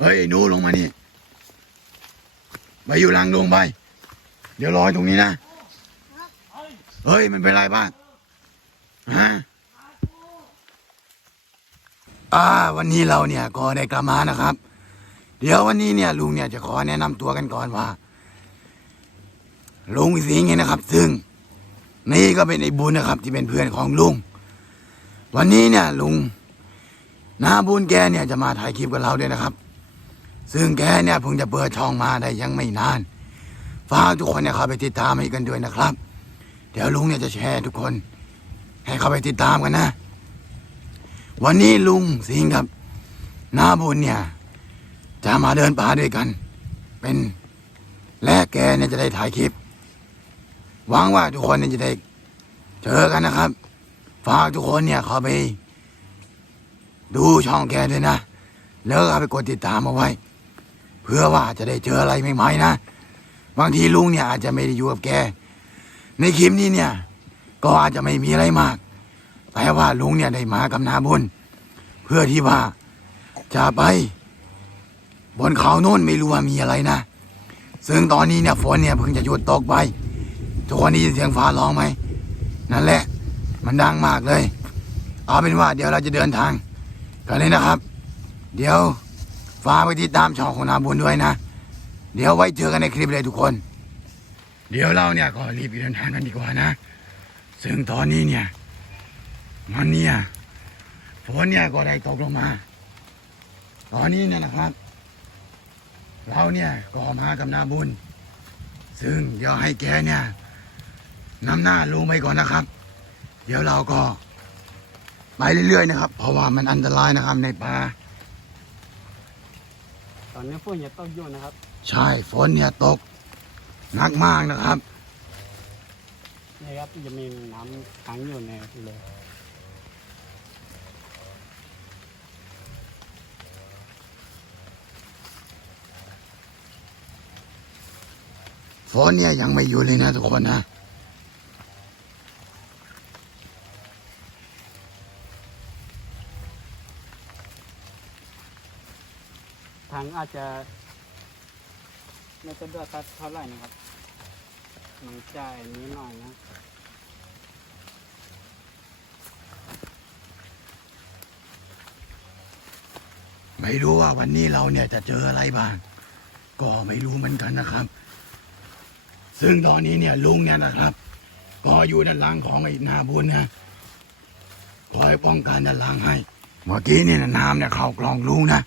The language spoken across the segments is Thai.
เฮ้ยหนูลงมานี่ไปอยู่หลังลงไป เดี๋ยวรอตรงนี้นะ เฮ้ยมันเป็นไรบ้างฮะอ่าวันนี้เราเนี่ยก็ได้กลับมานะครับ เดี๋ยววันนี้เนี่ยลุงเนี่ยจะขอแนะนำตัวกันก่อนว่าลุงสิงห์เนี่ยนะครับ ซึ่ง นี่ก็เป็นไอ้บุญนะครับ ที่เป็นเพื่อนของลุง วันนี้เนี่ยลุงนาบุญแกเนี่ยจะมาถ่ายคลิปกับเราด้วยนะครับ ซึ่งแกเนี่ยเพิ่งจะเปิดช่องมาได้ยังไม่นานฝากทุกคนเนี่ยเข้าไปติดตามให้กันด้วยนะครับ เดี๋ยวลุงเนี่ยจะแชร์ทุกคน ให้เข้าไปติดตามกันนะ วันนี้ลุงสิงห์กับนาบุญเนี่ยจะมาเดินป่าด้วยกัน เป็นและแกเนี่ยจะได้ถ่ายคลิปหวังว่าทุกคนเนี่ยจะได้เจอกันนะครับ ฝากทุกคนเนี่ยเข้าไป ดูช่องแกด้วยนะ แล้วก็ไปกดติดตามเอาไว้ เพื่อว่าจะได้เจออะไรใหม่ๆนะ บางทีลุงเนี่ยอาจจะไม่ได้อยู่กับแก ในคลิปนี้เนี่ย ก็อาจจะไม่มีอะไรมาก แต่ว่าลุงเนี่ยได้มากับนาบุญ เพื่อที่ว่าจะไป บนเขาโน้นไม่รู้ว่ามีอะไรนะ ซึ่งตอนนี้เนี่ยฝนเนี่ยเพิ่งจะหยุดตกไปทุกคนได้ยินเสียงฟ้าร้องไหม นั่นแหละ มันดังมากเลย เอาเป็นว่าเดี๋ยวเราจะเดินทางกันเลยนะครับ เดี๋ยว ฝากไปติดตามช่องของนาบุญด้วยนะ เดี๋ยวไว้เจอกันในคลิปเลยทุกคน เดี๋ยวเราเนี่ยก็รีบเดินทางกันดีกว่านะ ซึ่งตอนนี้เนี่ย มันเนี่ยฝนเนี่ยก็ได้ตกลงมา ตอนนี้เนี่ยนะครับ เราเนี่ยก็มากับนาบุญ ซึ่งเดี๋ยวให้แกเนี่ยนำหน้าลงไปก่อนนะครับ เดี๋ยวเราก็ไปเรื่อยๆนะครับ เพราะว่ามันอันตรายนะครับในป่า ตอนนี้ฝนจะตกอยู่นะครับ ใช่ฝนเนี่ยตกหนักมากนะครับนี่ครับจะมีน้ำขังอยู่ในเลยฝนเนี่ยยังไม่อยู่เลยนะทุกคนนะ ทางอาจจะไม่สะดวกสักเท่าไหร่นะครับหมันใจายนิดหน่อยนะไม่รู้ว่าวันนี้เราเนี่ยจะเจออะไรบ้าง ก็ไม่รู้เหมือนกันนะครับ ซึ่งตอนนี้เนี่ยลุงเนี่ยนะครับ ก็อยู่ด้านหลังของไอ้นาบุญนะคอยป้องกันด้านหลังให้ เมื่อกี้เนี่ยน้ำเนี่ยเข้ากล่องลุงนะ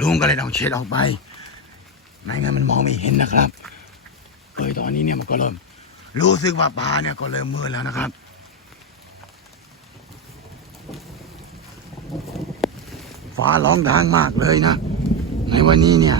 ลุงก็เลยต้องเช็ดออกไปไม่งั้นมันมองไม่เห็นนะครับเอยตอนนี้เนี่ยมันก็เริ่มรู้สึกว่าปลาเนี่ยก็เริ่มมืดแล้วนะครับ ฟ้าร้องดังมากเลยนะ ในวันนี้เนี่ย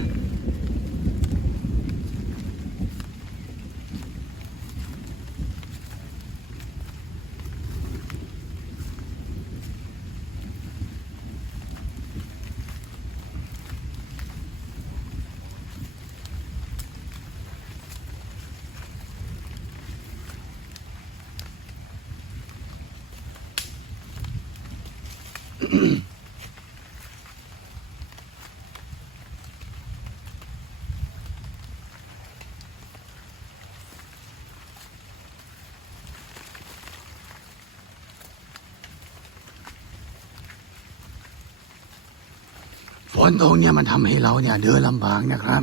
ฝนตกเนี่ยมันทำให้เราเนี่ยเดินลำบากนะครับ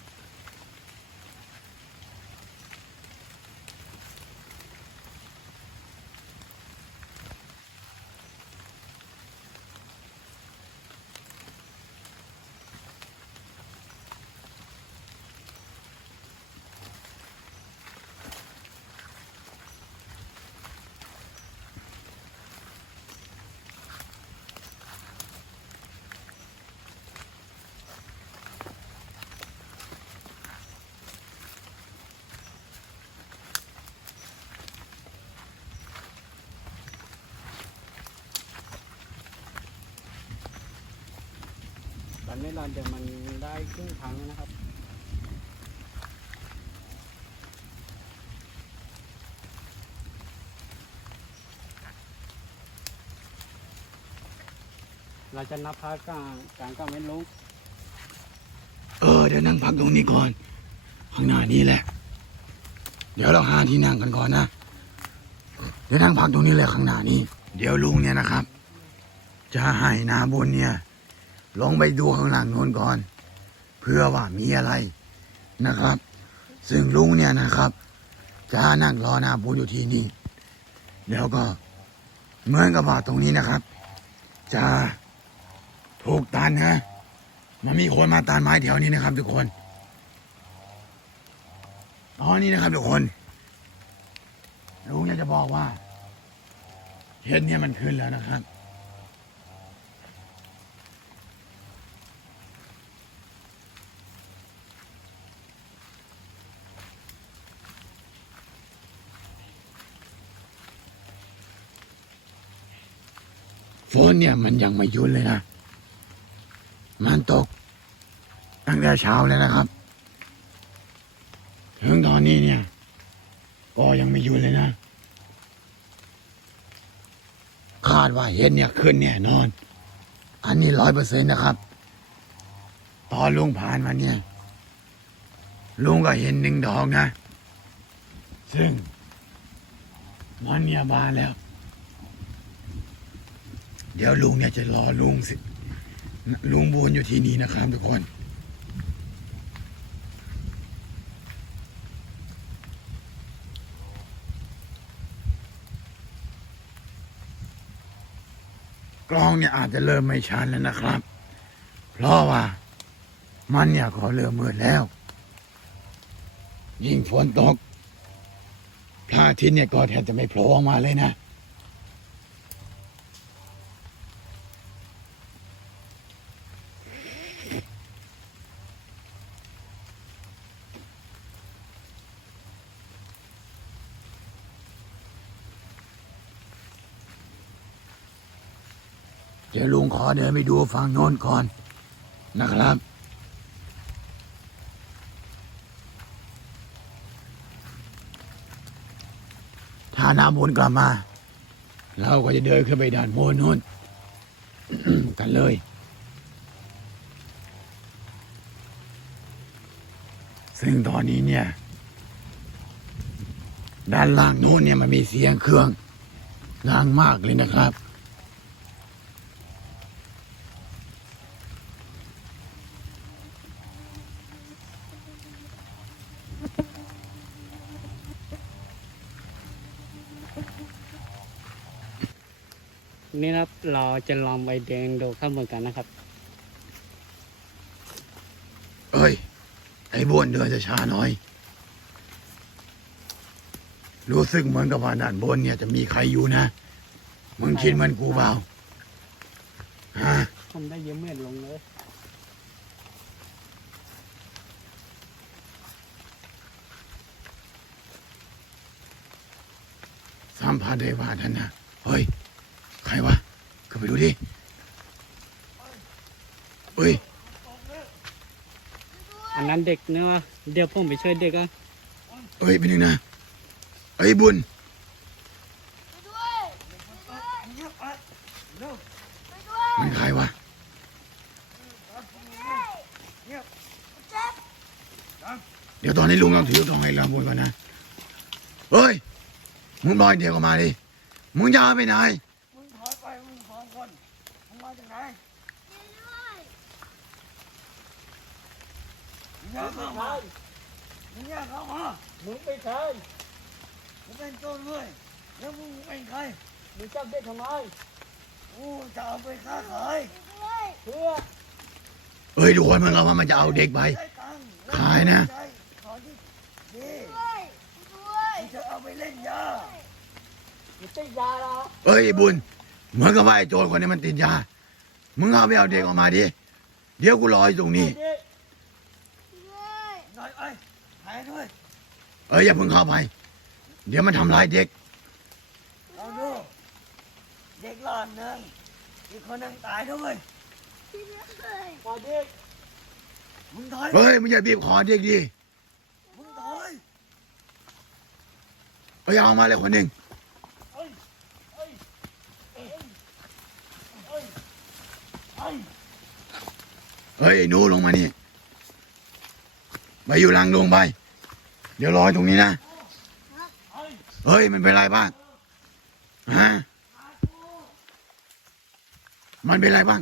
อนนี้เราเดี๋ยวมันได้ครึ่งทางแล้วนะครับเราจะนับพักกลางกลางก็ไม่ลงเออเดี๋ยวนั่งพักตรงนี้ก่อน ข้างหน้านี้แหละ เดี๋ยวเราหาที่นั่งกันก่อนนะ เดี๋ยวนั่งพักตรงนี้เลยข้างหน้านี้ เดี๋ยวลุงเนี่ยนะครับ จะให้นาบุญเนี่ย ลงไปดูข้างหลังโน้นก่อน เพื่อว่ามีอะไรนะครับ ซึ่งลุงเนี่ยนะครับ จะนั่งรอนาบุญอยู่ที่นี่แล้วก็เหมือนกับว่าตรงนี้นะครับ จะถูกตันนะมันมีคนมาตานไม้แถวนี้นะครับ ทุกคนอ๋อนี่นะครับทุกคนลุงอยากจะบอกว่าเห็ดเนี่ยมันขึ้นแล้วนะครับ ฝนเนี่ยมันยังไม่หยุดเลยนะ มันตก ตั้งแต่เช้าแล้วนะครับ ถึงตอนนี้เนี่ย ก็ยังไม่หยุดเลยนะ คาดว่าเห็นเนี่ยขึ้นแน่นอน อันนี้ร้อยเปอร์เซ็นต์นะครับ ตอนลุงผ่านมาเนี่ย ลุงก็เห็นหนึ่งดอกนะ ซึ่งมันเนี่ยบานแล้ว เดี๋ยวลุงเนี่ยจะรอลุงสิลุงบูนอยู่ที่นี่นะครับทุกคนกล้องเนี่ยอาจจะเริ่มไม่ชันแล้วนะครับ เพราะว่ามันเนี่ยก็เริ่มมืดแล้ว ยิ่งฝนตกพระอาทิตย์เนี่ยก็แทบจะไม่โผล่ออกมาเลยนะ เดี๋ยวลุงขอเดินไปดูฝั่งโน้นก่อนนะครับ ถ้าน้ำวนกลับมา เราก็จะเดินขึ้นไปด่านโน้นโน้นกันเลย ซึ่งตอนนี้เนี่ย ด้านล่างโน้นเนี่ยมันมีเสียงเครื่องดังมากเลยนะครับ นี่นะครับ เราจะลองไปเดินดูข้างบนกันนะครับ เอ้ย ไอ้บวนเดินจะช้าหน่อย รู้สึกเหมือนกับว่าด้านบนเนี่ยจะมีใครอยู่นะ มึงคิดเหมันกูเปล่าฮะผมได้เยอะเม็ดลงเลยสัมผัสได้ว่าท่านนะเฮ้ยใครวะเข้า ไปดูดิเฮ้ย อันนั้นเด็กเนื้อะเดี๋ยวผมไปช่วยเด็กอะเฮ้ยเป็นยังนะไอ้ยบุญมันใครวะเดี๋ยวตอนนี้ลุงต้องถือตรงให้เราบนก่อนนะ เฮ้ย มึงบอยเดียวก็มาดิ มึงจะเอาไปไหน มึงถอยไปมึงสองคนมึงมาจากไหน มึงอย่าเข้ามามึงอย่าเข้ามามึงไปใครกูเป็นโจรด้วยแล้วมึงเป็นใครมึงจับเด็กทำไมกูจะเอาไปค้าขายเพื่อเฮ้ยทุกคนมันก็ว่ามันจะเอาเด็กไปได้ตังค์ขายนะใช้ขอที่ดีมึงจะเอาไปเล่นยามึงติดยาเหรอเอ้ยบุญเหมือนกับว่าไอ้โจรคนนี้มันติดยา มึงเอาไปเอาเด็กออกมาดิ เดี๋ยวกูรออยู่ตรงนี้ หน่อยไอ้หาย ด้วยเอ้ยอย่าเพิ่งเข้าไป เดี๋ยวมันทำร้ายเด็กเอาดู เด็กหลานหนึ่งอีกคนหนึ่งตายด้วยพอเด็กมึงถอย เฮ้ยมึงอย่าบีบคอเด็กดิมึงถอย เอ้ยเอามาเลยคนหนึ่งเอ้ยเอ้ยเอ้ยเอ้ยเอ้ยเฮ้ยไอ้หนูลงมานี่ ไปอยู่หลังลงไป เดี๋ยวรอตรงนี้นะเอ้ยเฮ้ย มันเป็นไรบ้างฮะมันเป็นไรบ้าง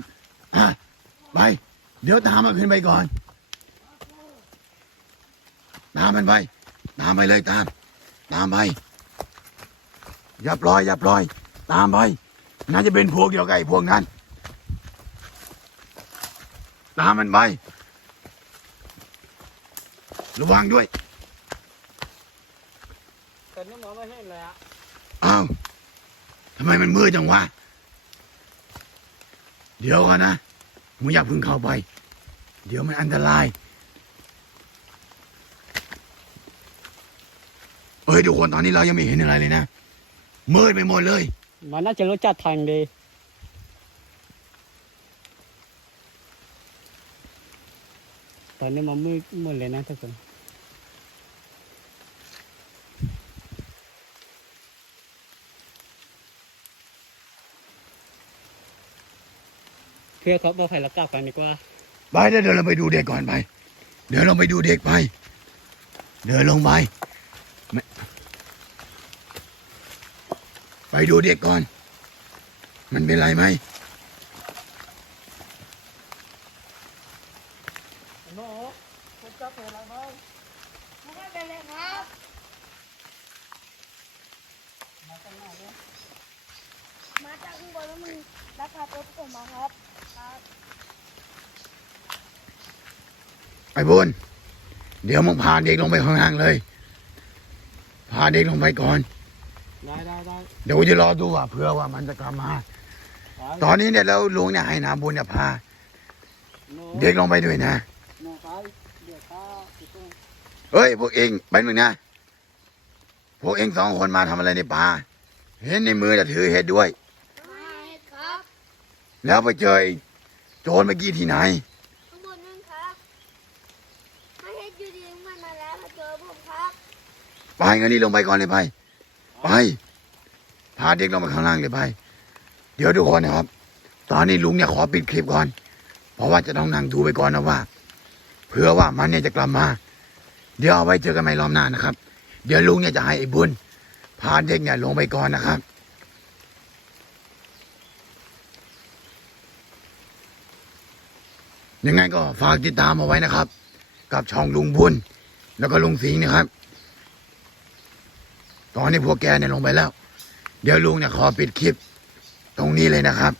อะไป เดี๋ยวตามมันขึ้นไปก่อน ตามมันไป ตามไปเลยตาม ตามไป อย่าปล่อยอย่าปล่อย ตามไป น่าจะเป็นพวกเดียวกับไอ้พวกนั้น ตามมันไป ระวังด้วยแต่นี่หมอไม่เห็นเลยอะอ้าวทำไมมันมืดจังวะ เดี๋ยวก่อนนะมึงอย่าเพึ่งเข้าไป เดี๋ยวมันอันตรายเฮ้ยทุกคนตอนนี้เรายังไม่เห็นอะไรเลยนะ มืดไปหมดเลย มันน่าจะรู้จักทางดี ตอนนี้มันมืดหมดเลยนะทุกคน พื่อเขาปลอดภัยแล้วกลับกันดีกว่าไปเดี๋ยวเราไปดูเด็กก่อนไป เดี๋ยวเราไปดูเด็กไป เดินลงไป ไปดูเด็กก่อน มันเป็นไรไหม โน้มันจะเป็นอะไรบ้าง ไม่เป็นไรครับ มาตั้งนานแล้ว มาจากข้างบนแล้วมึงรักพาตัวผมมา ครับครับไอ้บุญเดี๋ยวมึงพาเด็กลงไปข้างล่างเลย พาเด็กลงไปก่อน ได้ได้ได้เดี๋ยวกูจะรอดูว่าเผื่อว่ามันจะกลับมา ตอนนี้เนี่ยแล้วลุงเนี่ยให้นาบุญเนี่ยพาโน้เด็กลงไปด้วยนะโน้ไปเดี๋ยวข้าติดตรงเฮ้ยพวกเองไปหนึ่งนะ พวกเองสองคนมาทำอะไรในป่า เห็นในมือจะถือเห็ดด้วยไม่ครับ แล้วไปเจอไอ้โจรเมื่อกี้ที่ไหน ข้างบนนั่นครับไม่ให้อยู่ดีมันมาแล้วมาเจอผมครับไปงั้นนี่ลงไปก่อนเลยไปไปพาเด็กลงไปข้างล่างเลยไป เดี๋ยวทุกคนนะครับ ตอนนี้ลุงเนี่ยขอปิดคลิปก่อน เพราะว่าจะต้องนั่งดูไปก่อนนะว่า เผื่อว่ามันเนี่ยจะกลับมา เดี๋ยวเอาไว้เจอกันใหม่รอบหน้านะครับ เดี๋ยวลุงเนี่ยจะให้ไอ้บุญพาเด็กเนี่ยลงไปก่อนนะครับ ยังไงก็ฝากติดตามเอาไว้นะครับ กับช่องลุงบุญแล้วก็ลุงสิงห์นะครับ ตอนนี้พวกแกเนี่ยลงไปแล้ว เดี๋ยวลุงเนี่ยขอปิดคลิปตรงนี้เลยนะครับ